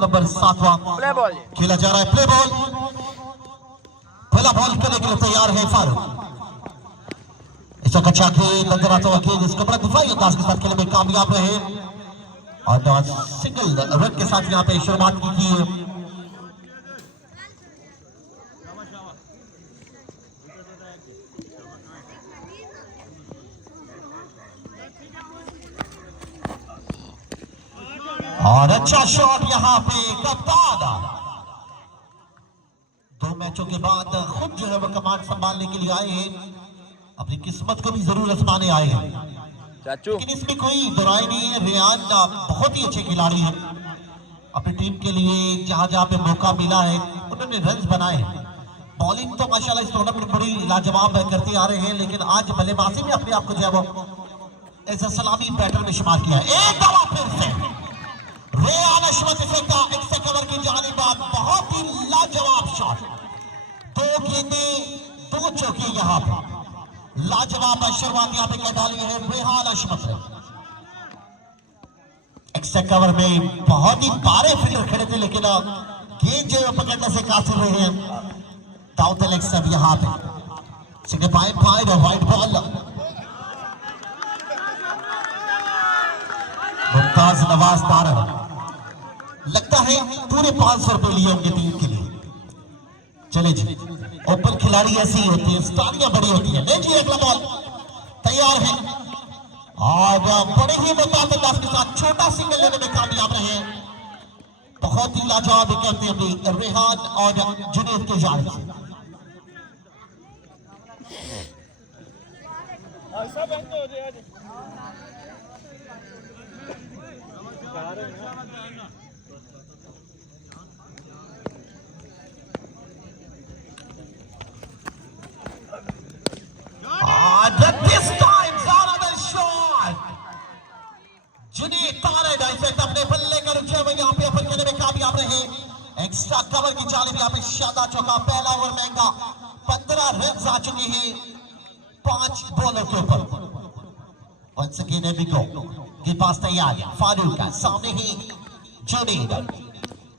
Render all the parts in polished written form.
Number 7वां play ball खेला जा रहा है। प्ले बॉल पहला बॉल करने के लिए तैयार है फारूक। इसका अच्छा खेल नजर आता हुआ खेल जिसका बड़ा दिफाई अंदाज के साथ खेलने में कामयाब रहे और सिंगल रन के साथ यहाँ पे शुरुआत की है। और अच्छा शॉट यहाँ पे कप्तान 2 मैचों के बाद खुद जो है वो कमान संभालने के लिए आए हैं, अपनी किस्मत को भी जरूर आजमाने आए हैं। लेकिन इसमें कोई दुराई नहीं है, रेयान बहुत ही अच्छे खिलाड़ी हैं। अपनी टीम के लिए जहां जहां पे मौका मिला है उन्होंने रन बनाए। बॉलिंग तो माशाल्लाह इस टूर्नामेंट में बड़ी लाजवाब करते आ रहे हैं, लेकिन आज बल्लेबाजी में अपने आप को जो है वो ऐसा सलामी बैटर में शुमार किया है। एक दफा फिर से रेयान अशमत से कवर की जाने बाद बहुत ही लाजवाब शॉट, 2 गेंदे 2 चौके यहाँ पे लाजवाब शुरुआत यहाँ पे कर डाली है रेहान अशमत ने। एक्स्ट्रा कवर में बहुत ही बारे फील्डर खड़े थे, लेकिन गेंद जो पकड़ने से काफी रहे हैं। दाऊद एलेक्स अब यहाँ पे सिग्निफाइंग पॉइंट और वाइट बॉल। मुमताज नवाज तारक लगता है पूरे 500 रुपए लिए होंगे टीम के लिए। चले जी, ओपन खिलाड़ी ऐसी होती है, स्टारियां बड़ी होती है। ले जी अगला बॉल तैयार है और बड़े ही मुताबिक के साथ छोटा सिंगल लेने में कामयाब रहे। बहुत ही लाजवाब करते हैं रेहान और जुनैद के जाने। अपने बल्ले का रुझे हुए यहाँ पे अपन खेलने में कामयाब रहे। एक्स्ट्रा कवर की जाने में यहाँ पे शानदार चौका। पहला ओवर महंगा 15 रन आ चुके हैं 5 बॉलर के ऊपर। वंस अगेन एबिको के पास तैयार है फारूक का, सामने ही जुनैद।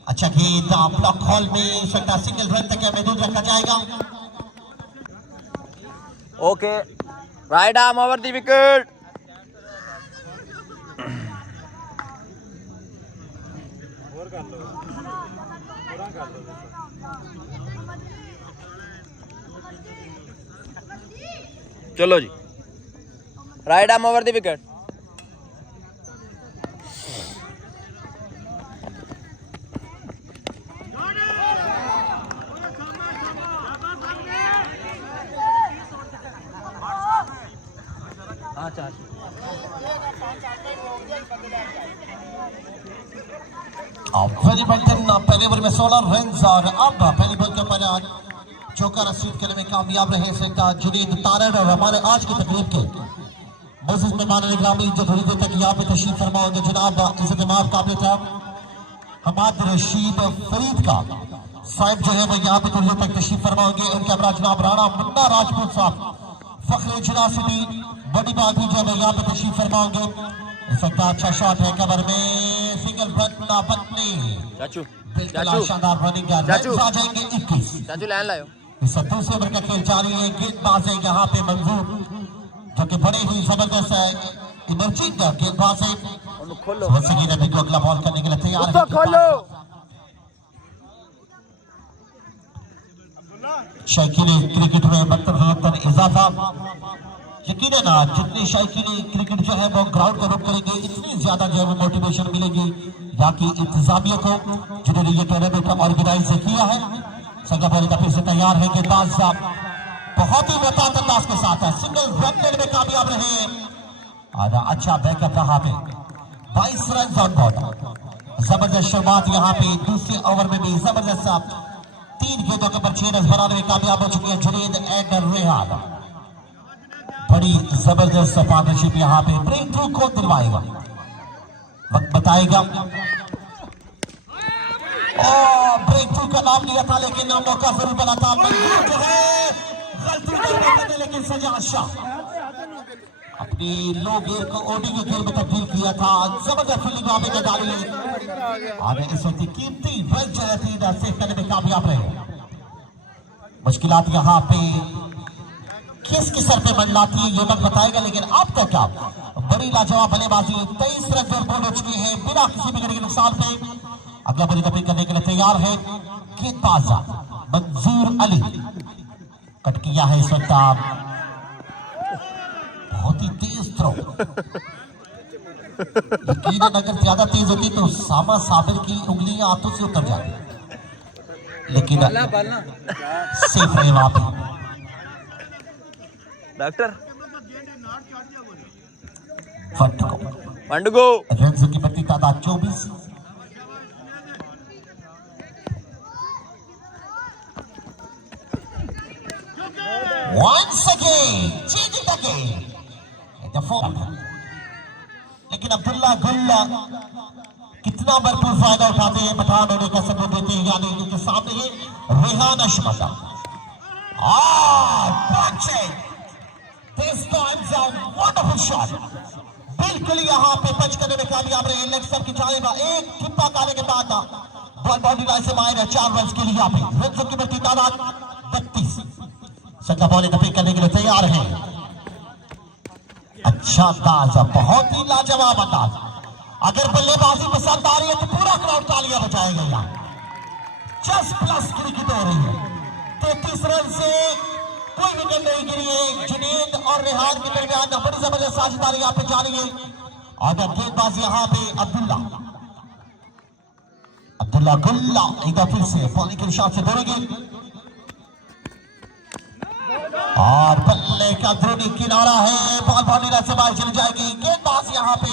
अच्छा गेंद ब्लॉक हॉल में सिंगल रन तक महदूद रखा जाएगा। Okay, right arm over the wicket. चलो जी, right arm over the wicket. पहले ओवर में 16 रन और अब पहली बॉल के ऊपर चौका रसीद करने में कामयाब रहे जुनैद तारड़। और हमारे आज की तकरीब के मोअज़्ज़िज़ मेहमान निगरानी जो थोड़ी देर तक यहाँ पे तशरीफ फरमा होंगे, जनाब इज़्ज़त माफ़ काबिल हमाद रशीद फरीद का साहिब जो है वो यहाँ पे थोड़ी देर तक तशरीफ फरमा होंगे। उनके हमरा जनाब राणा मुन्ना राजपूत साहब फखरे यूनिवर्सिटी बड़ी बात भी जो है यहाँ पे तशरीफ फरमा होंगे। अच्छा शॉट है कवर में, सिंगल रन ना बनने। चाचू शानदार रनिंग आ जाएंगे 21। चाचू लाइन लाओ। इस दूसरे ओवर का खेल जारी है। गेंदबाज है यहाँ पे मंजूर जो कि बड़े ही जबरदस्त है, इमर्जिंग गेंदबाज है। अगला बॉल करने के लिए तैयार है। शौकीन क्रिकेट में बदतर इजाफा। यकीनन जितनी शौकीन क्रिकेट जो है वो ग्राउंड को रुक करेंगे, इतनी ज्यादा जो है वो मोटिवेशन मिलेगी यहाँ की इंतजामिया को जिन्होंने ये टूर्नामेंट ऑर्गेनाइज किया है। संगापुर का फिर से तैयार है गेंदबाज साहब, बहुत ही मुताबिक अंदाज के साथ है, सिंगल रन लेने में कामयाब रहे और अच्छा बैकअप रहा पे 22 रन ऑन बॉल। जबरदस्त शुरुआत यहाँ पे दूसरे ओवर में भी जबरदस्त 3 गेंदों के ऊपर 6 रन बनाने में कामयाब हो चुके हैं जुनैद एंड रेहान। बड़ी जबरदस्त पार्टनरशिप यहाँ पे। ब्रेक थ्रू कौन दिलवाएगा वक्त बताएगा। ब्रेक थ्रू का नाम लिया था लेकिन मौका जरूर बना था। मंजूर जो है गलती करने लेकिन सजा शाह अपनी लो गेयर को ओडी के खेल में तब्दील किया था। जबरदस्त फील्डिंग वहां पे डाली और इस वक्त कीमती रन जो है तीन सेव करने में कामयाब रहे। मुश्किलात यहाँ पे किसकी सर पे मंडलाती है ये वक्त बताएगा, लेकिन अब तक क्या बड़ी लाजवाब बल्लेबाजी, 23 रन पर बोल हो चुके हैं बिना किसी भी के नुकसान पे। अगला बड़ी दफे करने के लिए तैयार है गेंदबाज मंजूर अली। कट किया है इस वक्त, बहुत ही तेज थ्रो। यकीनन अगर ज्यादा तेज होती तो सामा साबिर की उंगलियां हाथों से उतर जाती, लेकिन सेफ रहे वहां पे। डॉक्टर वंडगो रन की बढ़ती तादाद 24। Once again, changing the game. The fourth. लेकिन अब्दुल्ला गुल्ला कितना भरपूर फायदा उठाते हैं, पठान होने का सबूत देते हैं। यानी इनके सामने है Rehan Ashmat. This time's a wonderful shot. बिल्कुल यहाँ पे पंच करने में कामयाब रहे। लेग स्टंप की जानेब एक ठिप्पा खाने के बाद बॉल बाउंड्री लाइन से माहिर है 4 रन के लिए। यहाँ पे रन की बढ़ती तादाद 32। सट्टा बॉल दफे करने के लिए तैयार है। अच्छा अंदाज, बहुत ही लाजवाब अंदाज। अगर बल्लेबाजी पसंद आ रही है तो पूरा क्राउड तालियां बजाएगा। यहाँ 10+ क्रिकेट हो रही है। 33 रन से कोई विकेट नहीं गिरी है। जुनेद और रेहान के दरमियान बड़ी जबरदस्त साझेदारी यहाँ पे जारी है। और गेंदबाज यहाँ पे अब्दुल्ला गुल्ला एक बार फिर से बॉलिंग के निशान से दौड़ेंगे और बल्ले का अंदरूनी किनारा है। बॉल बाउंड्री लाइन से बाहर चली जाएगी। गेंदबाज यहाँ पे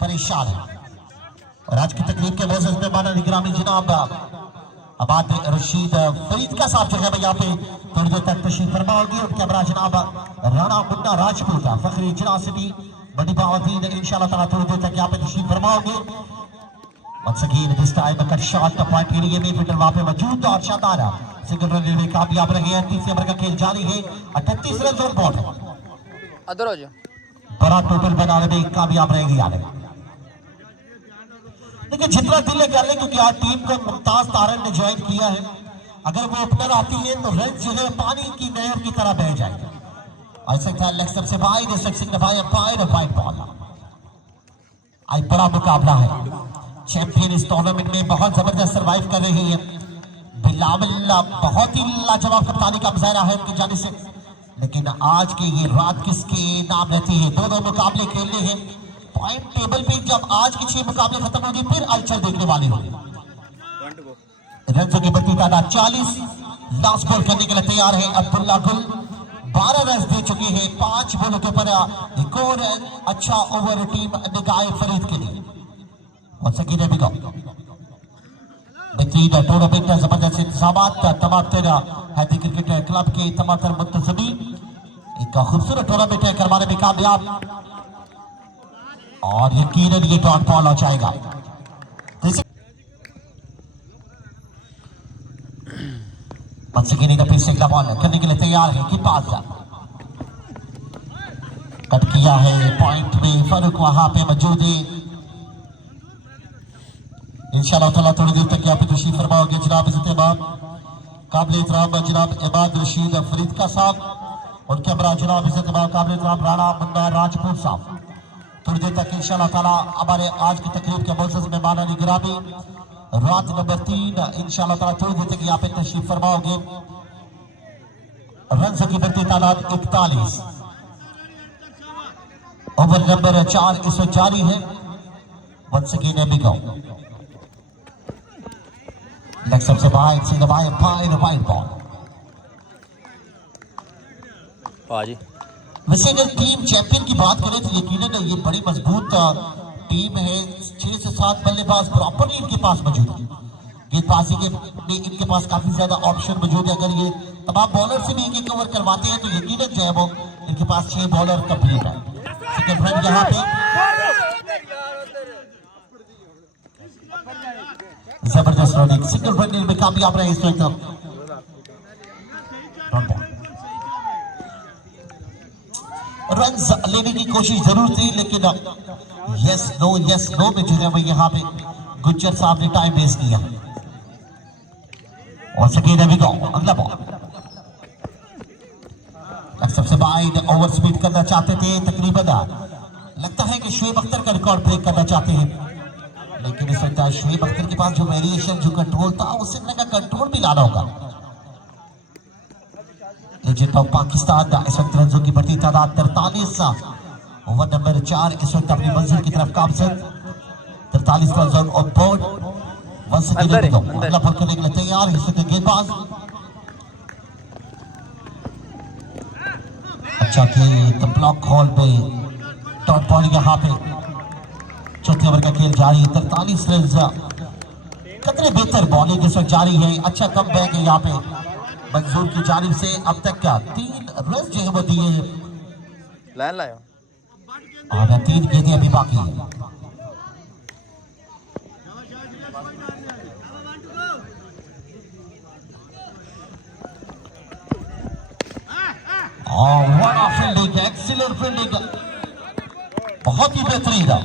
परेशान है। और आज की तकरीब के मौजूद में माना निगरानी जनाब आबाद रशीद फरीद का साहब जो है यहाँ पे थोड़ी देर तक तशरीफ फरमा होगी। उनके अबरा जनाब राणा मुन्ना राजपूत फखरी जिला सिटी बड़ी बावतीन इंशाल्लाह ताला थोड़ी देर तक यहाँ पे तशरीफ फरमा होगी। Once again, this time a cut shot point area में फिल्डर वहां पे मौजूद और शानदार सिंगल रन लेने कामयाब रहे हैं। तीसरे ओवर का खेल जारी है। 38 रन ऑन बोर्ड। अदर हो जाओ, बड़ा टोटल बनाने में कामयाब रहेगी यार। देखिए जितना दिल है कर ले, क्योंकि आज टीम को मुमताज तारन ने ज्वाइन किया है। अगर वो ओपनर आती है तो रन जो है पानी की नहर की तरह बह जाएगा। ऐसे लेग स्टंप से wide signify umpire wide ball. आज बड़ा मुकाबला है। चैंपियन इस टूर्नामेंट में बहुत जबरदस्त सर्वाइव कर रही है। बिलावल बहुत ही लाजवाब कप्तानी का मुजाहरा है उनकी जानिब से। लेकिन आज की ये रात किसके नाम रहती है। दो मुकाबले खेलने हैं। पॉइंट टेबल पे जब आज के 6 मुकाबले खत्म होंगे फिर हलचल देखने वाली होगी। रन की बढ़ती तादाद 40। लास्ट बॉल करने के लिए तैयार है अब्दुल्ला गुल। 12 रन दे चुके हैं 5 बॉलों के ऊपर। एक और अच्छा ओवर टीम निगाह फरीद के लिए। बेहतरीन टूर्नामेंट जबरदस्त इंतजाम तमाम तेरा हैदी क्रिकेट क्लब के तमाम तर मुंतजमीन एक खूबसूरत टूर्नामेंट करवाने में कामयाब। और यकीनन ये डॉट बॉल हो जाएगा। फिर से अगला बॉल करने के लिए तैयार है कि पास कट किया है। पॉइंट में फर्क वहां पे मौजूद है। इंशाअल्लाह ताला थोड़ी देर तक यहाँ पे तशरीफ फरमाओगे जनाब इज़्ज़त-ए-इमाम काबिल एहतराम जनाब इबाद रशीद फरीद का साहब। उनके अमरा जनाब इज़्ज़त-ए-इमाम काबिल एहतराम राणा मुन्ना राजपूत साहब। थोड़ी देर तक इंशाअल्लाह ताला हमारे आज की तकरीब के मौजूद मेहमान अली गिरामी रात नंबर 3 इंशाअल्लाह ताला थोड़ी देर तक यहाँ पे तशरीफ फरमाओगे। रन की बढ़ती तादाद 41। ओवर नंबर 4 इस वक्त जारी है। वंस अगेन अभी गो लेग सबसे बाहर से दबाए वाइड बॉल। बाजी वैसे अगर टीम चैंपियन की बात करें तो यकीनन ये बड़ी मजबूत टीम है। 6 से 7 बल्लेबाज प्रॉपरली इनके पास मौजूद है। गेंदबाजी के इनके पास काफी ज्यादा ऑप्शन मौजूद है। अगर ये तमाम बॉलर से भी एक ओवर करवाते हैं तो यकीनन जो है वो इनके पास 6 बॉलर कंप्लीट है। सिंगल रन यहाँ पे जबरदस्त रनिंग सिंगल रन में कामयाब रहे। इस वक्त रन लेने की कोशिश जरूर थी, लेकिन यस नो में जो है वो यहाँ पे गुज्जर साहब ने टाइम वेस्ट किया और सकीन अभी को अगला बॉल सबसे वाइड ओवर स्पीड करना चाहते थे तकरीबन लगता है कि शुएब अख्तर का रिकॉर्ड ब्रेक करना चाहते हैं, लेकिन इस वक्त शुएब अख्तर के पास जो वेरिएशन जो कंट्रोल था उसे का कंट्रोल भी लाना होगा। लेजेंड ऑफ पाकिस्तान इस वक्त रनों की बढ़ती तादाद 43, ओवर नंबर 4 इस वक्त अपनी मंजिल की तरफ गामजन 43 रन ऑन बोर्ड। अगला बॉल करने के लिए तैयार इस वक्त गेंदबाज अच्छा कि ब्लॉक हॉल पे टॉप बॉल यहाँ पे चौथे ओवर का खेल जारी है। 43 रन कितने बेहतर बॉलिंग इस वक्त जारी है। अच्छा कम बैक है यहाँ पे मंजूर की जानिब से। अब तक का 3 रन जो है वो दिए और 3 गेंदें अभी बाकी है। फील्डिंग एक्सीलेंट फील्डिंग बहुत ही बेहतरीन है।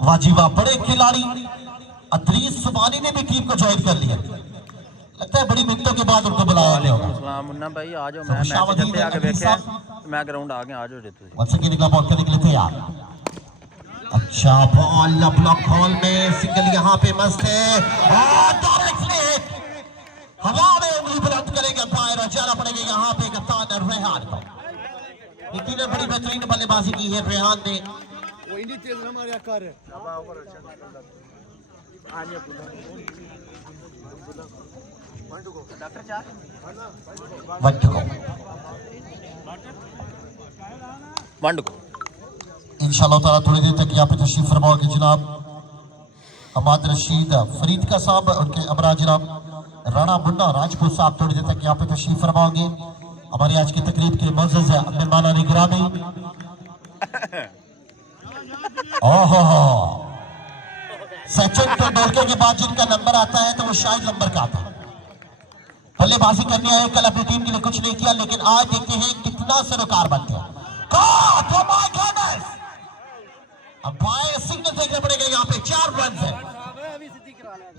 वाजिबा बड़े खिलाड़ी अदरीस सुबानी ने भी टीम को ज्वाइन कर लिया। लगता है बड़ी मिनटों के बाद उनको बुलाया गया होगा। मुन्ना भाई आ जाओ, मैं मैच जितने आके देखे मैं ग्राउंड आ गया, आ जाओ जेतु वंस अगेन निकला बॉल करने के लिए तैयार। अच्छा बॉल ब्लॉक हॉल में सिंगल यहाँ पे मस्त है और डायरेक्टली हवा में उंगली बुलंद करेगा अंपायर और जाना पड़ेगा यहाँ पे कप्तान रेहान को। यकीनन बड़ी बेहतरीन बल्लेबाजी की है रेहान ने। वो इंडी तेज हमारे आकार है वंड को इंशाअल्लाह ताला थोड़ी देर तक यहाँ पे तशरीफ फरमाओगे जनाब हमाद रशीद फरीद का साहब, उनके अमरा जनाब राणा मुन्ना राजपूत साहब थोड़ी देर तक यहाँ पे तशरीफ फरमाओगे। हमारी आज की तकरीब के मोअज़्ज़ज़ मेहमानान गिरामी ओहो सचिन तेंदुलकर के बाद जिनका नंबर आता है तो वो शायद नंबर का आता है। बल्लेबाजी करने आए, कल अपनी टीम के लिए कुछ नहीं किया, लेकिन आज देखते हैं कितना सरोकार बनते हैं। अंपायर सिग्नल देखना पड़ेगा यहाँ पे 4 रन है,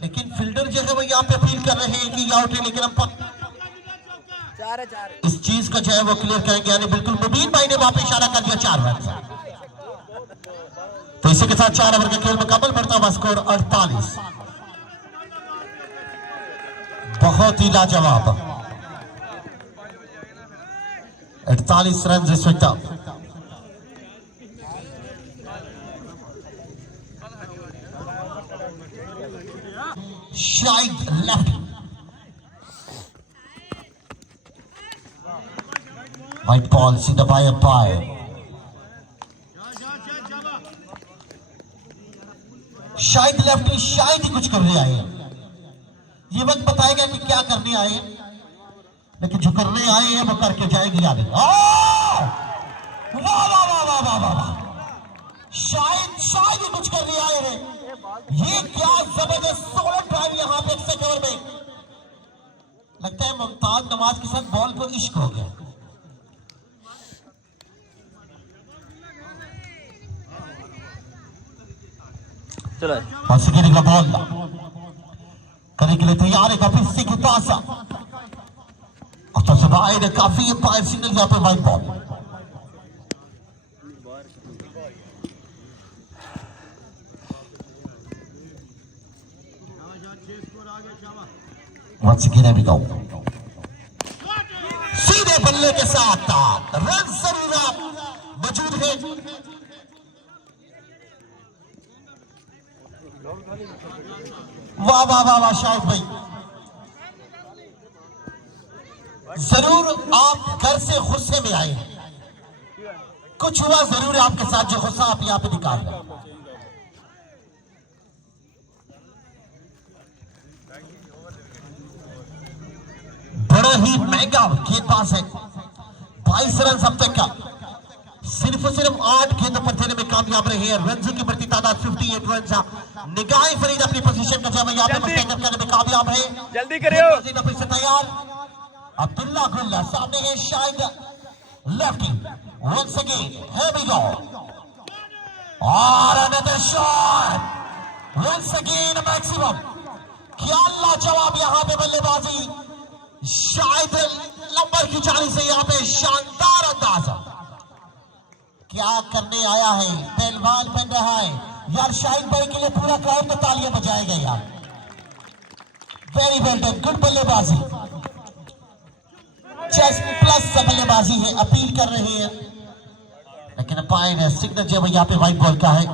लेकिन फील्डर जो है वो यहाँ पे अपील कर रहे हैं कि आउट है, लेकिन हम इस चीज का जो है वो क्लियर करेंगे। यानी बिल्कुल मुबीन भाई ने वहां पे इशारा कर दिया 4 रन। तो इसी के साथ 4 ओवर का खेल मुकम्मल, बढ़ता हुआ स्कोर 48। बहुत ही लाजवाब 48 रन इस वक्त। शाहिद लेफ्ट व्हाइट बॉल सीधा बाय अंपायर। शायद लेफ्टी शायद ही कुछ करने आए हैं, ये वक्त बताएगा कि क्या करने आए हैं, लेकिन जो करने आए हैं वो करके जाएगी आगे। वाह वाह वाह वाह वाह वाह, शायद ही कुछ करने आए हैं। ये क्या जबरदस्त सोलर ड्राइव यहाँ पे 1 ओवर में। लगता है मुमताज नवाज के साथ बॉल को इश्क हो गया। चलो का बॉल करने के लिए तैयार है काफी के पास तो सबाइड काफी अंपायर सिग्नल यहाँ पे वाइड बॉल। सीधे बल्ले के साथ रन जरूर मौजूद है। वाह वाह वाह वाह शाहिद भाई, जरूर आप घर से गुस्से में आए, कुछ हुआ जरूर है आपके साथ जो गुस्सा आप यहाँ पे निकाल रहे हैं। बड़ा ही महंगा गेंदबाज है। 22 रन अब तक का, सिर्फ 8 गेंदों पर देने में कामयाब रहे हैं। रन की बढ़ती तादाद 58 रन। निगाह फरीद अपनी पोजीशन का जब यहाँ पे करने में कामयाब है। जल्दी करियो। से तैयार अब्दुल्ला गुल्ला सामने है Shahid lefty once again here we go और another shot once again maximum क्या लाजवाब यहाँ पे बल्लेबाजी शाहिद नंबर की चाली से यहाँ पे शानदार अंदाज क्या करने आया है पहलवान बन रहा है यार शाहिद भाई के लिए पूरा क्राउड में तालियां बजाएगा यार वेरी वेल डन गुड बल्लेबाजी चेस्ट प्लस बल्लेबाजी है अपील कर रहे हैं लेकिन अंपायर है सिग्नल जो यहाँ पे व्हाइट बॉल का है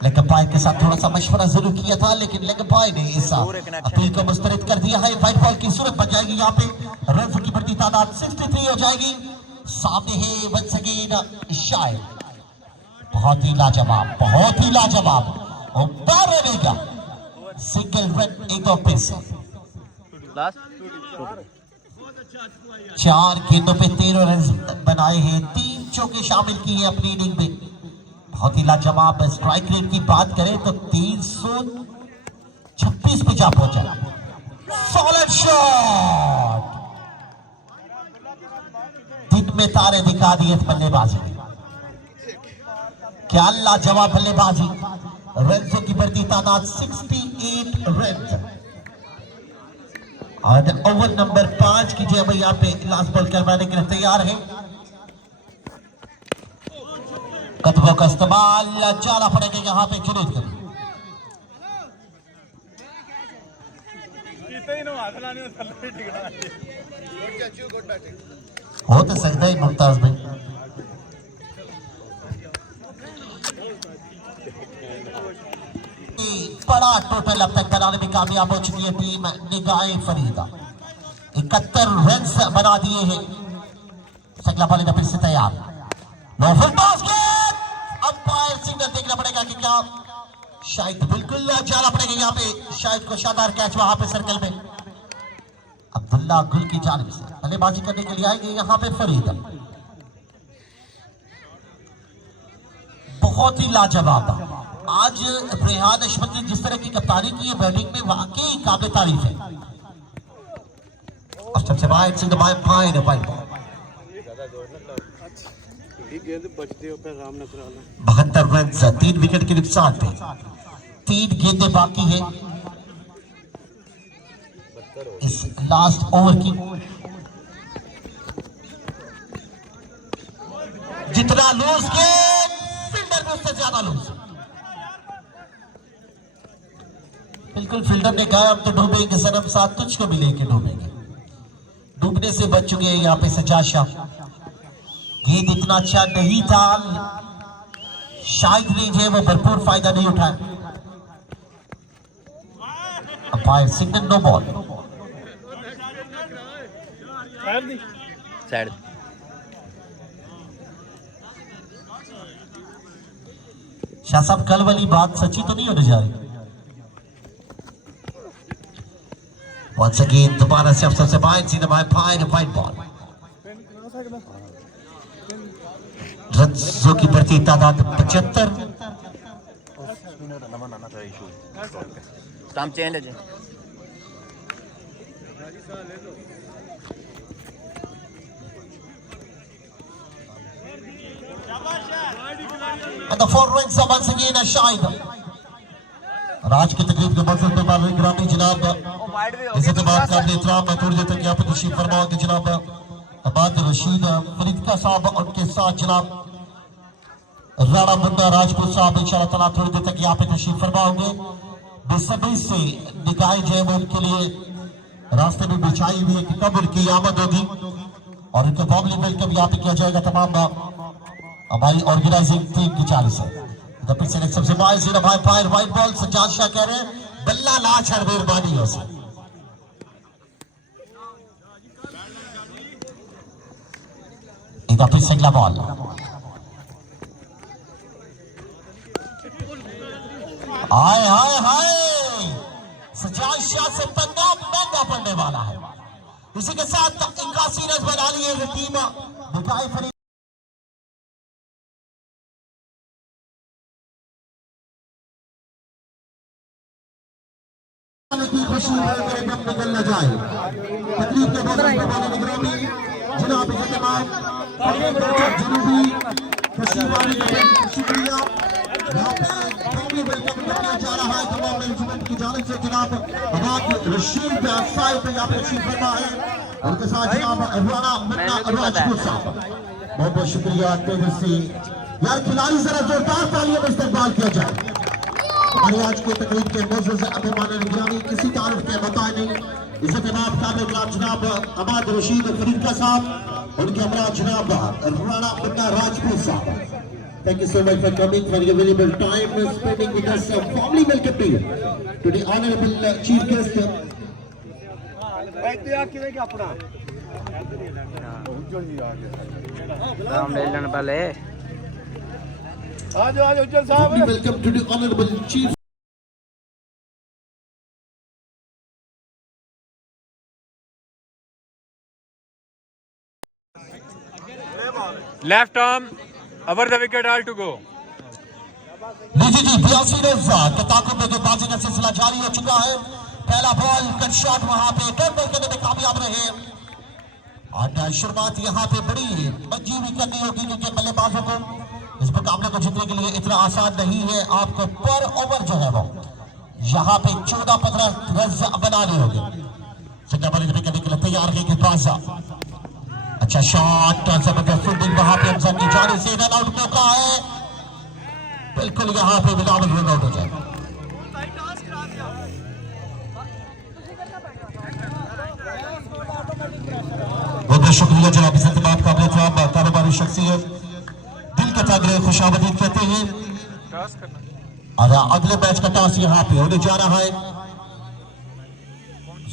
लेग अंपायर के साथ थोड़ा सा मशवरा जरूर किया था लेकिन लेग अंपायर ने इस अपील को मुस्तरद कर दिया है व्हाइट बॉल की सूरत बन जाएगी यहाँ पे रन की बढ़ती तादाद 63 हो जाएगी सामने है वंस अगेन शायद बहुत ही लाजवाब उम्र रहेगा सिंगल रन एक ऑफ पिच चार गेंदों पे 13 रन बनाए हैं 3 चौके शामिल किए हैं अपनी इनिंग में बहुत ही लाजवाब स्ट्राइक रेट की बात करें तो 326 पे जा पहुंचा सॉलिड शॉट दिन में तारे दिखा दिए बल्लेबाजी क्या लाजवाब बल्लेबाजी रनों की बढ़ती तादाद 68 रन और ओवर नंबर 5 की जो यहाँ पे लास्ट बॉल करवाने के लिए तैयार है कदमों का इस्तेमाल जाना पड़ेगा यहाँ पे जुनूद कर हो तो सकता है मुमताज भाई बड़ा टोटल अब तक बनाने में कामयाब हो चुकी है टीम निगाहे फरीदा 71 रन बना दिए हैं सकला पाली फिर से तैयार no full basket umpire signal देखना पड़ेगा कि क्या शायद बिल्कुल जाना पड़ेगा यहाँ पे शायद को शानदार कैच वहां पे सर्कल में अब्दुल्ला गुल की जानिब से बल्लेबाजी करने के लिए आएंगे यहाँ पे फरीदा बहुत ही लाजवाब आज रेहान अशमत ने जिस तरह की कप्तानी की है बैटिंग में वाकई काबिल तारीफ है और सबसे वाइड से दबाए फाइन वाइड 72 रन 3 विकेट के नुकसान पे 3 गेंदें बाकी है इस लास्ट ओवर की जितना लूज के फील्डर में उससे ज्यादा लूज बिल्कुल फील्डर ने कहा अब तो डूबेंगे सनम साथ तुझको भी लेके डूबेंगे डूबने से बच चुके हैं यहाँ पे सजाद शाह गेंद इतना अच्छा नहीं था शायद नहीं है वो भरपूर फायदा नहीं उठाया umpire signal no ball side Shah साहब कल वाली बात सच्ची तो नहीं होने जा रही Once again, दोबारा से अफसर से बाइट सीधा बाइट फाइन वाइट बॉल रनों की बढ़ती तादाद 75 स्टंप चेंज है जी and the 4 rings are once again a Shahid राज की तकरीब के मौसम पे मालूम ग्रामी जनाब इसे तमाम का एहतराम मैं थोड़ी देर तक यहाँ पे तशरीफ फरमाओगे जनाब अबाद रशीद फरीदका साहब उनके साथ जनाब राणा मुन्ना राजपूत साहब इंशाअल्लाह ताला थोड़ी देर तक यहाँ पे तशरीफ फरमाओगे बेसब्री से निगाहें जो है उनके लिए रास्ते में बिछाई हुई है कि कब उनकी आमद होगी और उनको वार्मली वेलकम यहाँ पे किया जाएगा तमाम हमारी ऑर्गेनाइजिंग टीम की चाल से फिर से सबसे बाहर से भाई fire white ball Sajjad Shah कह रहे हैं बल्ला ला छड़ मेहरबानी हो से फिर से अगला बॉल हाय हाय हाय सज्जाद शाह से पंगा महंगा पड़ने वाला है इसी के साथ 81 रन बना लिए टीम निगाहे फरीदा जीतने की खुशी मेरे कम निकल न जाए। तकलीफ के मौसम पर वाली निगरानी जनाब इज्तिमाद जनूबी खुशी वाली शुक्रिया। यहाँ पे वेलकम किया जा रहा है तमाम मैनेजमेंट की जानिब से। जनाब अहमद रशीद साहिब यहाँ पे तशरीफ फरमा है, उनके साथ जनाब राणा मुन्ना राजपूत साहब। बहुत बहुत शुक्रिया तेजस्वी। यार खिलाड़ी जरा जोरदार तालियों में इस्तेमाल किया जाए। हमारी आज की तकरीब के मोअज़्ज़ज़ मेहमान गिरामी किसी तारीफ के बताए नहीं। इज्जत इमाम काबिल जनाब अहमद रशीद फरीद साहब, उनके हमरा जनाब राणा मुन्ना राजपूत साहब। Thank you so much for coming, for your valuable time spending with us. Warmly welcome to you, to the honorable chief guest. नाम ले लेना पहले। आज उज्जवल साहब Warmly welcome to the honorable chief. Left arm, over the wicket, all to go. जी 82 run के ताकुब में गेंदबाजी का सिलसिला जारी हो चुका है। पहला बॉल कट शॉट वहां पे टेम्पर करने में कामयाब रहे। और शुरुआत यहाँ पे बड़ी मंजी भी करनी होगी क्योंकि बल्लेबाजों को इस मुकाबले को जीतने के लिए इतना आसान नहीं है। आपको पर ओवर जो है वो यहाँ पे 14-15 रन बनाने होंगे। सिंगल बॉलिंग करने के लिए तैयार है गेंदबाज। अच्छा शॉट, जबरदस्त फील्डिंग वहां पे हमजा की जाने से रन आउट मौका है। बिल्कुल यहाँ पे बिलावल रन आउट हो जाए। बहुत बहुत शुक्रिया जनाब इज्जत इमाम काबिल कारोबारी शख्सियत, दिल के तागरे खुशामदीद कहते हैं। और अगले मैच का टॉस यहाँ पे होने जा रहा है।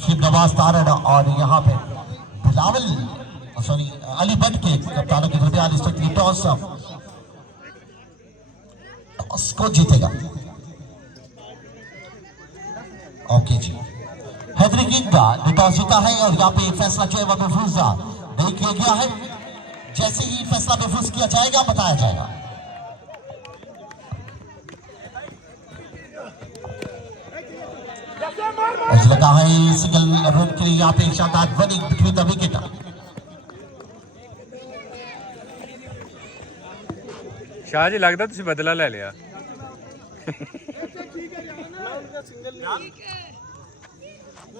शिव नवाज तारड़ और यहाँ पे बिलावल सॉरी अली भट्ट के कप्तानों के दरमियान इस वक्त टॉस को जीतेगा। ओके जी, हैदरी किंग ने टॉस जीता है और यहाँ पे फैसला जो है वह महफूज नहीं किया गया है। जैसे ही फैसला महफूज किया जाएगा बताया जाएगा। लगा है सिंगल रन के लिए यहाँ पे शानदार running between the wicket. Shah ji लगता तुम बदला ले लिया।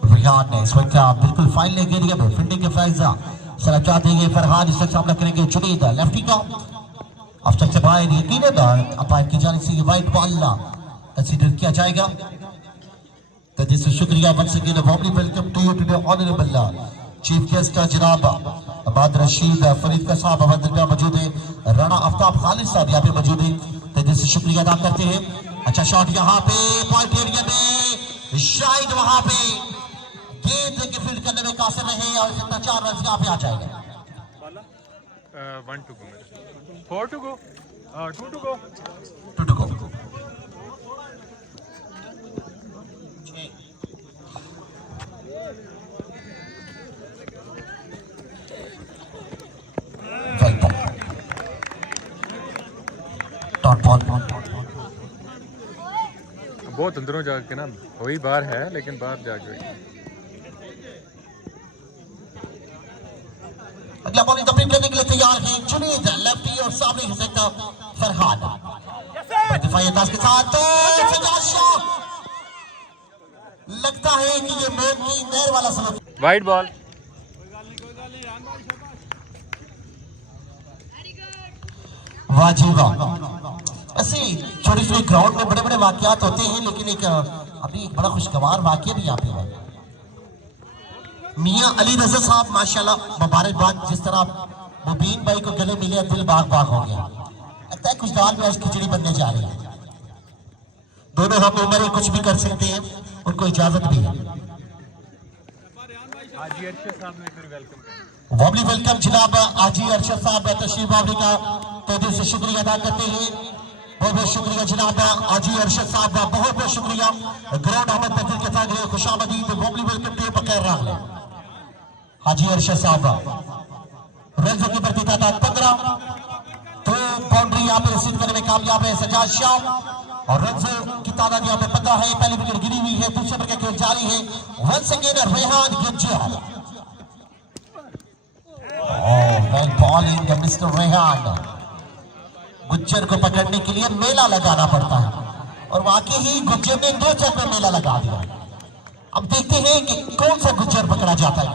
रियान ने इस वक्त बिल्कुल फाइल ले गई है। फील्डिंग के फैजा सर चाहते हैं फरहान इस सामना करेंगे जुनीद लेफ्टी का आफ्टर से बाहर यकीनन अंपायर की जानिब से वाइट बॉल कंसीडर किया जाएगा। तो जिससे शुक्रिया once again warmly welcome to you to the honourable chief guest जनाब अहमद रशीद फरीद का साहब हमारे दरमियान मौजूद है। राणा आफ्ताब खालिद साहब यहाँ पे मौजूद है। तो जिससे शुक्रिया अदा करते हैं। अच्छा शॉट यहाँ पे पॉइंट एरिया में शायद वहां पे गेंद की फील्ड करने में कासिर रहे और 4 रन यहाँ पे आ जाएगा। 1 to go, 4 to go, 2 to go, 2 to go। बहुत अंदरों जाके ना वही बाहर है लेकिन बाहर जाके अगला बॉलिंग कंप्लीट करने के लिए तैयार है जुनीद लेफ्टी और सामने से फरहान दिफाई अंदाज के साथ लगता है कि ये मैच की नहर वाला समय। वाइड बॉल, वाह जी वाह। ऐसे छोटे छोटे ग्राउंड में बड़े बड़े वाकयात होते हैं लेकिन अभी एक बड़ा खुशगवार वाकया भी यहाँ पे है। मियां अली रजा साहब माशाल्लाह मुबारकबाद, जिस तरह मुबीन भाई को गले मिले दिल बाग बाग हो गया। लगता है कुछ दाल में आज खिचड़ी बनने जा रही है। दोनों हम उम्र कुछ भी कर सकते हैं, उनको इजाजत भी है। वार्मली वेलकम जनाब आजी अरशद साहब तशरीफ आवरी का तहे से शुक्रिया अदा करते हैं। बहुत बहुत शुक्रिया जनाब आजी अरशद साहब, बहुत बहुत शुक्रिया। ग्राउंड अहमद पत्थर के साथ खुशामदीद वार्मली वेलकम टू बकैर रहा हाजी अरशद साहब। रनों की बढ़ती तादाद 15, 2 बाउंड्री यहाँ पे रिसीव करने में कामयाब है सजाद शाह। और रन्स की तादाद यहाँ पे 15 है। पहली विकेट गिरी हुई है, दूसरे पर खेल जारी है। Once again Rehan Gujjar, well bowling mister Rehan. Gujjar को पकड़ने के लिए मेला लगाना पड़ता है और वाकई ही गुज्जर ने 2 चक में मेला लगा दिया। अब देखते हैं कि कौन सा गुज्जर पकड़ा जाता है।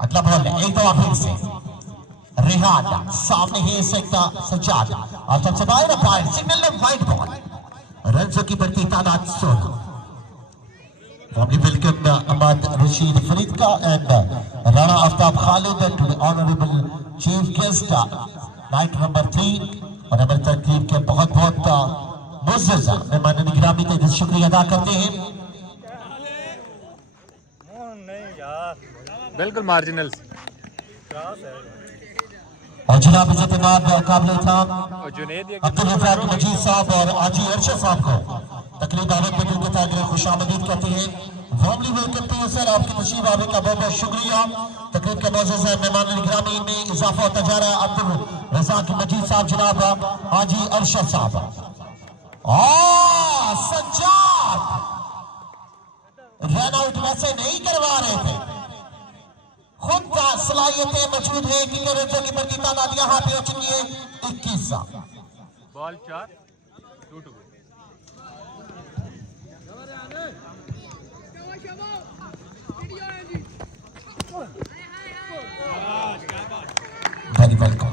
अगला बॉल है, एक दफा फिर से रेहान, सामने है सकता सज्जाद और सबसे बाहर फायर सिग्नल ने वाइड बॉल। रन्स की बढ़ती तादाद 16। We welcome Ahmad Rashid Faridka and Rana Aftab Khalid to the honorable chief guest night number 3 और हमारे तकरीब के बहुत बहुत मुअज़्ज़ज़ मेहमान निगरानी का शुक्रिया अदा करते हैं। बिल्कुल मार्जिनल और जनाब इज़्ज़त-ए-माब काबिल एहतराम और जुनैद अब्दुल रज़ाक मजीद साहब और आजी अरशद साहब को तकरीब दावत पे दिल के ताक़िर खुशामदीद करते हैं। Warmly welcome to you sir, आपकी तशरीफ आने का बहुत बहुत शुक्रिया। तकरीब के मुअज़्ज़ज़ मेहमान निगरानी में इजाफा होता जा रहा है। अब्दुल रज़ाक मजीद साहब, जनाब आजी अरशद साहब, सज्जाद रन आउट वैसे नहीं करवा रहे थे, खुद का सलाहियतें मौजूद है कि रनों की बढ़ती तादाद यहाँ पे हो चुकी है 21। Ball 4 2 to go. Very welcome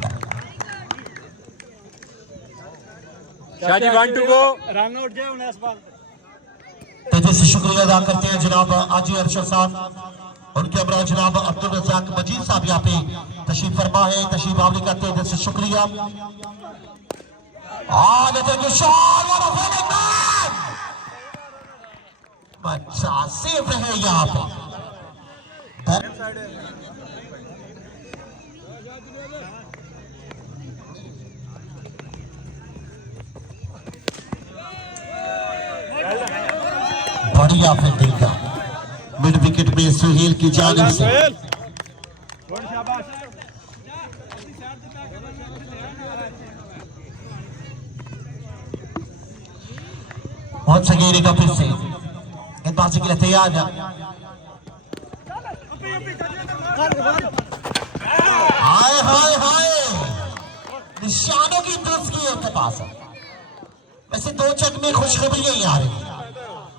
शादी 1 टू गो। रन आउट जाए उन्हें इस बार तेजी से शुक्रिया अदा करते हैं जनाब आजी अरशद साहब, उनके अमरा जनाब अब्दुल रज़ाक मजीद साहब यहाँ पे तशरीफ फरमा है। तशरीफ आवली करते हैं, से शुक्रिया। अच्छा सेफ रहे यहाँ पे। बढ़िया फील्डिंग का मिड विकेट में सुहेल की जानिब से बहुत सगीरे का फिर से गेंदबाजी के लिए तैयार है। हाय हाय हाय, निशानों की दुरुस्ती उनके पास है। वैसे 2 चक में खुशखबरी है यार,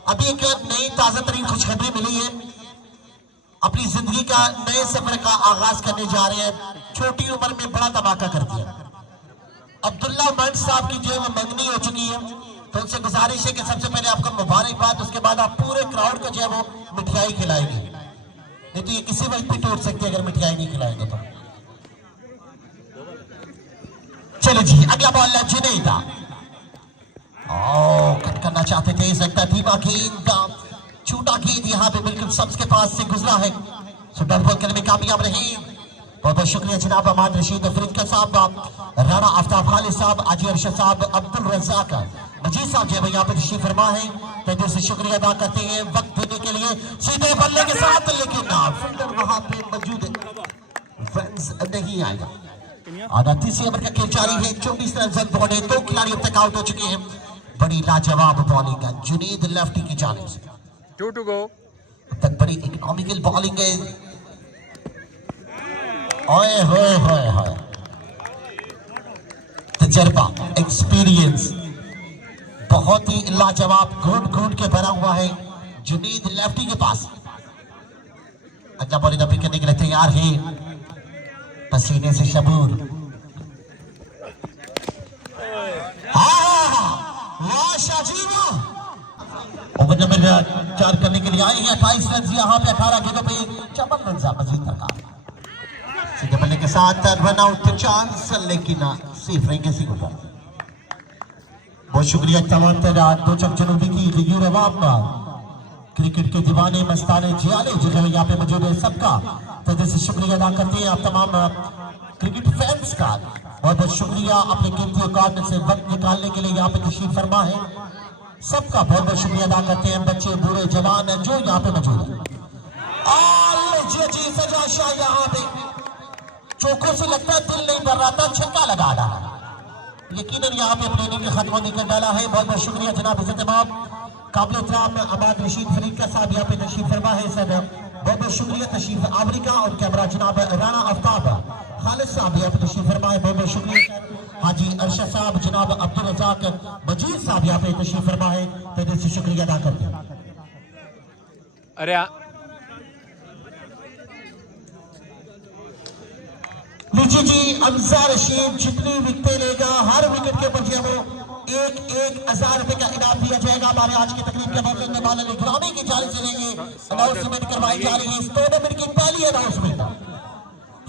अभी एक नई ताजा तरीन खुशखबरी मिली है। अपनी जिंदगी का नए सफर का आगाज करने जा रहे हैं। छोटी उम्र में बड़ा धमाका कर दिया। अब्दुल्ला मंड साहब की जो मंगनी हो चुकी है, तो उनसे गुजारिश है कि सबसे पहले आपको मुबारकबाद, उसके बाद आप पूरे क्राउड को जो है वो मिठाई खिलाएंगे। नहीं तो ये किसी वक्त भी टूट सकती है अगर मिठाई नहीं खिलाएंगे तो। चलो जी, अगला बॉल जुनैदा कट करना चाहते थे, सकता धीमा गेंद, छोटा गेंद यहाँ पे बिल्कुल सब्स के पास से गुजरा है। सो डॉट बॉल करने में कामयाब रहे। बहुत बहुत शुक्रिया जनाब अहमद रशीद फरीदका साहब, राणा आफ्ताब खालिद साहब, आजी अरशद साहब, अब्दुल रज़ाक मजीद साहब जो है यहाँ पे तशरीफ फरमा है। तो दिल से शुक्रिया अदा करते हैं वक्त देने के लिए। सीधे बल्ले के साथ, लेकिन फील्डर वहां पे मौजूद है, नहीं आएगा। आधा तीसरी ओवर का खेल जारी है। 24 रन बॉल है, 2 खिलाड़ी अब तक आउट हो चुके हैं। बड़ी लाजवाब बॉलिंग है जुनैद लेफ्टी की जानिब से, 2 टू गो। अब तक बड़ी इकोनॉमिकल बॉलिंग है। ओए होए होए होए, तजर्बा, एक्सपीरियंस बहुत ही लाजवाब घूट घूट के भरा हुआ है जुनैद लेफ्टी के पास। अगला बॉलिंग अपील करने के लिए तैयार है, पसीने से शबूर। ओवर नंबर 4 करने के लिए आए हैं। 28 रन यहाँ पे 18 गेंदों पे 54 रन मजीद दरकार। सीधे बल्ले के साथ रन आउट चांस, लेकिन सेफ रहेंगे सी ऊपर। बहुत शुक्रिया तमाम 2 चक जनूबी की यूरोवाम क्रिकेट के दीवाने मस्ताने जियाले जो है यहाँ पे मौजूद है, सबका तहे से शुक्रिया अदा करते हैं। आप तमाम क्रिकेट फैंस का बहुत बहुत शुक्रिया, अपने कीमती औकात में से वक्त निकालने के लिए यहाँ पे तशरीफ फरमा है। सबका बहुत बहुत शुक्रिया अदा करते हैं, बच्चे बूढ़े जवान जो यहाँ पे मौजूद है। सजा शाह यहाँ पे चौकों से लगता है दिल नहीं भर रहा था, छक्का लगा रहा, यकीनन यहाँ पे अपने इनिंग खत्म होने कर डाला है। बहुत बहुत शुक्रिया जनाब इज़्ज़त इमाम काबिल एहतराम अहमद रशीद फरीद का साहब यहाँ पे तशरीफ फरमा है सर। बहुत बहुत शुक्रिया तशरीफ आवरी का। और कैमरा जनाब राना आफ्ताब खालिद साहब यहाँ पे तशरीफ फरमा है। बहुत बहुत शुक्रिया हाजी अरशद साहब जनाब अब्दुल रज़ाक मजीद साहब यहाँ पे तशरीफ फरमा है। तो दिल से शुक्रिया अदा करते हैं। अरे लीजिए जी अमजा रशीद जितनी विकेटें लेगा हर विकेट के ऊपर जो है वो 1,000 रुपए का इनाम दिया जाएगा। हमारे आज की तकरीब के मौके में माला निगरानी की जारी से लेंगे अनाउंसमेंट करवाई जा रही है। इस टूर्नामेंट की पहली अनाउंसमेंट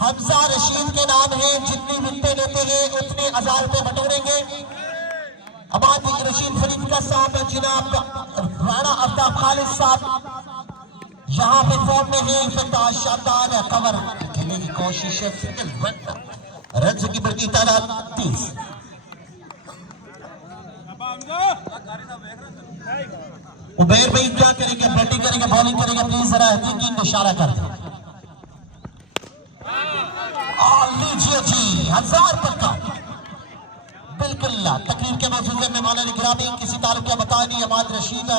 हमजा रशीद के नाम है। जितनी विकेटें लेते हैं उतने 1,000 रुपए बटोरेंगे। अहमद रशीद फरीद का साहब जनाब राणा आफ्ताब खालिद साहब यहाँ पे फॉर्म में है। इफ्तिताह शानदार कवर खेलने की कोशिश है। सिंगल रन की बढ़ती तादाद 30। उबैर भाई क्या करेंगे? बैटिंग करेंगे बॉलिंग करेंगे? प्लीज जरा हकीकत इशारा कर दें। लीजिए जी 1000 पक्का बिल्कुल। तकरीर के मौजूद में मौलाना गिरामी किसी ताल्लुक का बता नहीं। अहमद रशीद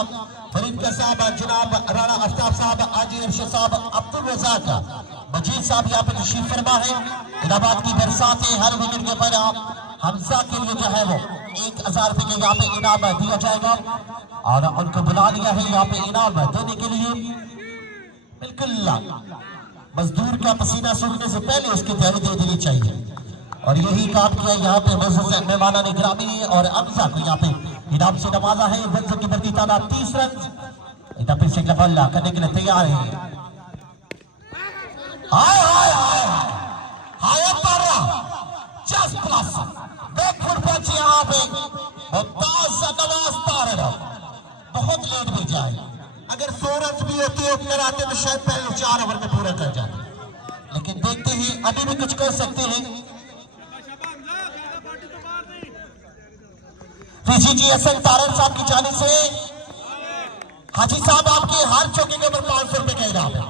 फरीद का साहब जनाब राणा आफ्ताब साहब आजी अरशद साहब अब्दुल रज़ाक मजीद साहब यहाँ पे तशरीफ फरमा है। इलाहाबाद की बरसात है। हर विकेट के ऊपर हमजा के लिए जो है वो 1,000 रुपए के यहाँ पे इनाम दिया जाएगा। और उनको बुला लिया है यहाँ पे इनाम देने के लिए। बिल्कुल मजदूर का पसीना सूखने से पहले उसकी तैयारी दे देनी चाहिए। और यही काम किया यहाँ पे मेहमाना ने ग्रामी और अमजा को यहाँ पे इनाम से नवाजा है। रन की बढ़ती तादाद 30 रन। फिर से बल्ला करने के लिए तैयार है। हाय हाय हाय हाय जस्ट प्लस बैकफुट पहुंचे यहाँ पे मुमताज नवाज तारड़ बहुत लेट भी जाए। अगर 100 रन भी होते ओपनर आते तो शायद पहले 4 ओवर में पूरा कर जाते। लेकिन देखते ही अभी भी कुछ कर सकते हैं। जी हसन तारड़ साहब की जानिब से हाजी साहब आपके हर चौके के ऊपर 500 रुपए का इनाम है।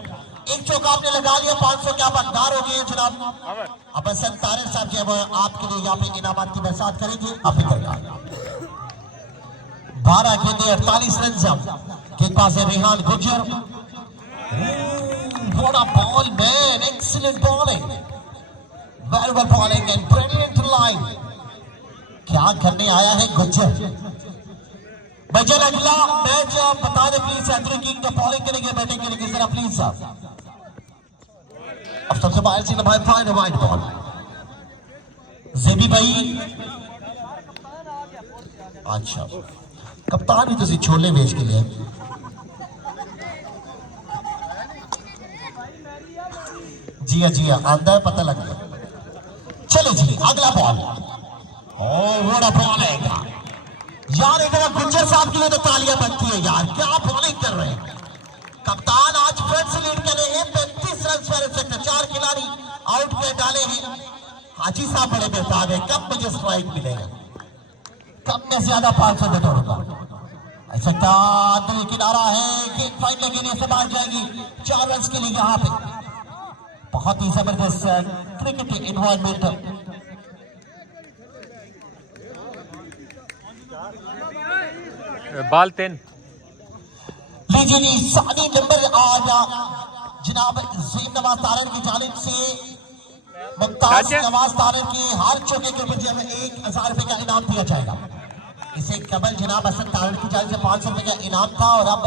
एक चौका आपने लगा लिया 500 के आप हकदार हो गए जनाब। अब हसन तारड़ साहब जो है वो आपके लिए यहाँ पे इनामात की बरसात करेंगे। आप 12 गेंदे 48 रन के पास है Rehan Gujjar. What a ball man, excellent bowling, very well bowling and brilliant line। क्या करने आया है गुज्जर? बजल अगला मैच बता दें प्लीज। हैट्रिक किंग का बॉलिंग करेंगे बैटिंग करेंगे जरा प्लीज साहब। अब सबसे बाहर से भाई फाइन वाइड बॉल जेबी भाई। अच्छा कप्तान भी तुसी छोले बेच के लिए जी हाँ आंदा है पता लग गया। चलो जी अगला बॉल। बड़ा बॉल है यार। एक बार गुज्जर साहब के लिए तो तालियां बनती है यार। क्या बॉलिंग कर रहे हैं कप्तान। आज फ्रंट से लीड कर रहे हैं 35 रन पर 4 खिलाड़ी आउट कर डाले हैं। हाजी साहब बड़े बेताब है। कब मुझे स्ट्राइक मिलेगा? कब में ज्यादा 500 बटोरूंगा? ऐसा दिल किनारा है कि फाइनल के लिए संभाल जाएगी 4 रन के लिए। यहाँ पे बहुत ही जबरदस्त क्रिकेट इन्वायरमेंट। बाल 10 लीजिए जी सानी नंबर आया जनाब ज़ीम नवाज तारड़ की जानिब से मुमताज नवाज तारड़ के हर चौके के ऊपर जो है 1,000 रुपए का इनाम दिया जाएगा। इसे कबल जनाब हसन तारड़ की जानिब से 500 रुपए का इनाम था और अब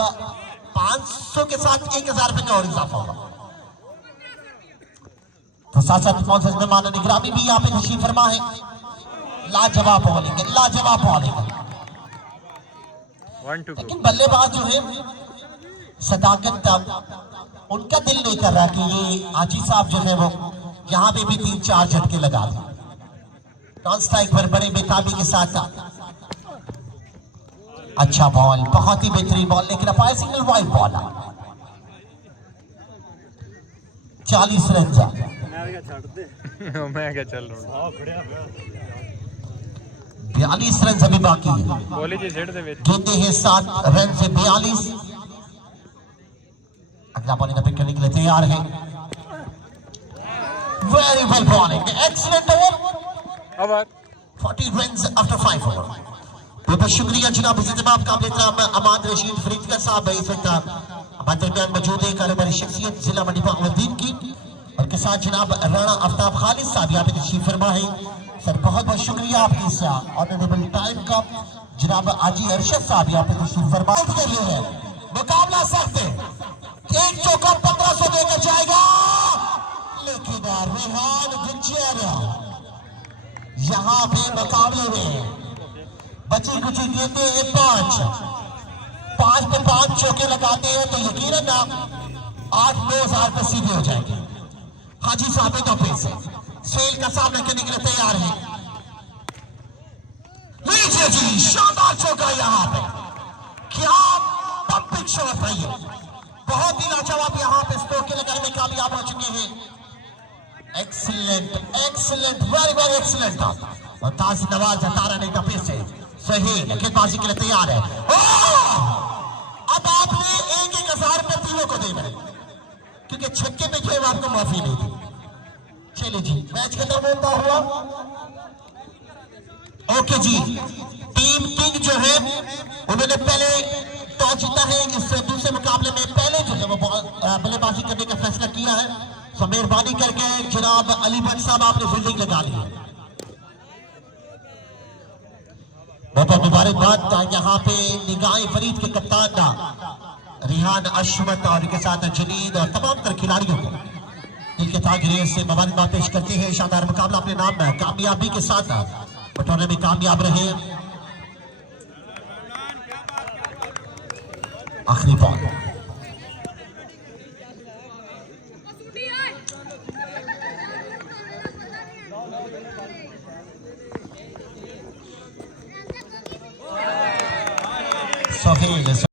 500 के साथ 1,000 रुपए का और इजाफा होगा। तो साथ साथ स्पॉन्सर्स में माननीय निगरानी भी यहाँ पे तशरीफ फरमा है। लाजवाब बॉलिंग लाजवाब बॉलिंग। लेकिन बल्लेबाज जो है सदाकत उनका दिल नहीं कर रहा कि ये हाजी साहब जो है वो यहाँ पे भी 3-4 झटके लगा दें। नॉन स्ट्राइक पर बड़े बेताबी के साथ अच्छा बॉल बहुत ही बेहतरीन बॉल लेकिन अपायर सिंगल वाइड बॉल 40 रन जा मैं क्या चल रहा हूँ 42 रन अभी बाकी है। गेंदे हैं 7 रन से 42। अगला बॉलिंग पिक करने के लिए तैयार है। Very well bowling excellent over 40 runs after 5 over. बहुत शुक्रिया जनाब इस्तेमाल काबिल एहतराम अमान रशीद फरीदकर साहब इस वक्त हमारे दरमियान मौजूद है कारोबारी शख्सियत जिला मंडी बाउद्दीन की और के साथ जनाब राणा आफ्ताब खालिद साहब यहाँ पे तशरीफ फरमा है। सर बहुत बहुत शुक्रिया आपकी इस ऑनरेबल टाइम का। जनाब आजी अरशद साहब यहाँ पे तशरीफ फरमा कर रहे हैं। मुकाबला सख्त है, एक चौका 1500 देकर जाएगा, लेकिन रेहान गुज्जर यहाँ पे मुकाबले में बची कुछ गेंदे 5 पे 5 चौके लगाते हैं तो यकीनन ना 8-9 हजार पे सीधे हो जाएंगे। हाजी साहब तो फिर से सेल का सामना करने के लिए तैयार है। लीजिए जी शानदार चौका यहाँ पे, क्या पंपिंग शॉट है ये, बहुत ही लाजवाब यहाँ पे स्कोर के लगाने में कामयाब हो चुके हैं। Excellent excellent very very excellent. और ताज नवाज तारा ने फिर से सही गेंदबाजी के लिए तैयार है। अब आपने 1,000 रुपए तीनों को देना है क्योंकि छक्के पे जो आपको माफी नहीं थी। चलिए जी मैच खत्म होता हुआ। ओके जी, टीम किंग जो है उन्होंने पहले टॉस जीता है। इस दूसरे मुकाबले में पहले जो है वो बल्लेबाजी करने का फैसला किया है। तो मेहरबानी करके जनाब अली भट्ट साहब आपने फील्डिंग लगा ली है। बहुत मुबारकबाद यहाँ पे निगाह फरीद के कप्तान रिहान अशमत और इनके साथ जलीद और तमाम तर खिलाड़ियों को दिल के तागिरे से मुबारकबाद पेश करते हैं। शानदार मुकाबला अपने नाम में कामयाबी के साथ बटोरने में कामयाब रहे। आखिरी बॉल सोहेल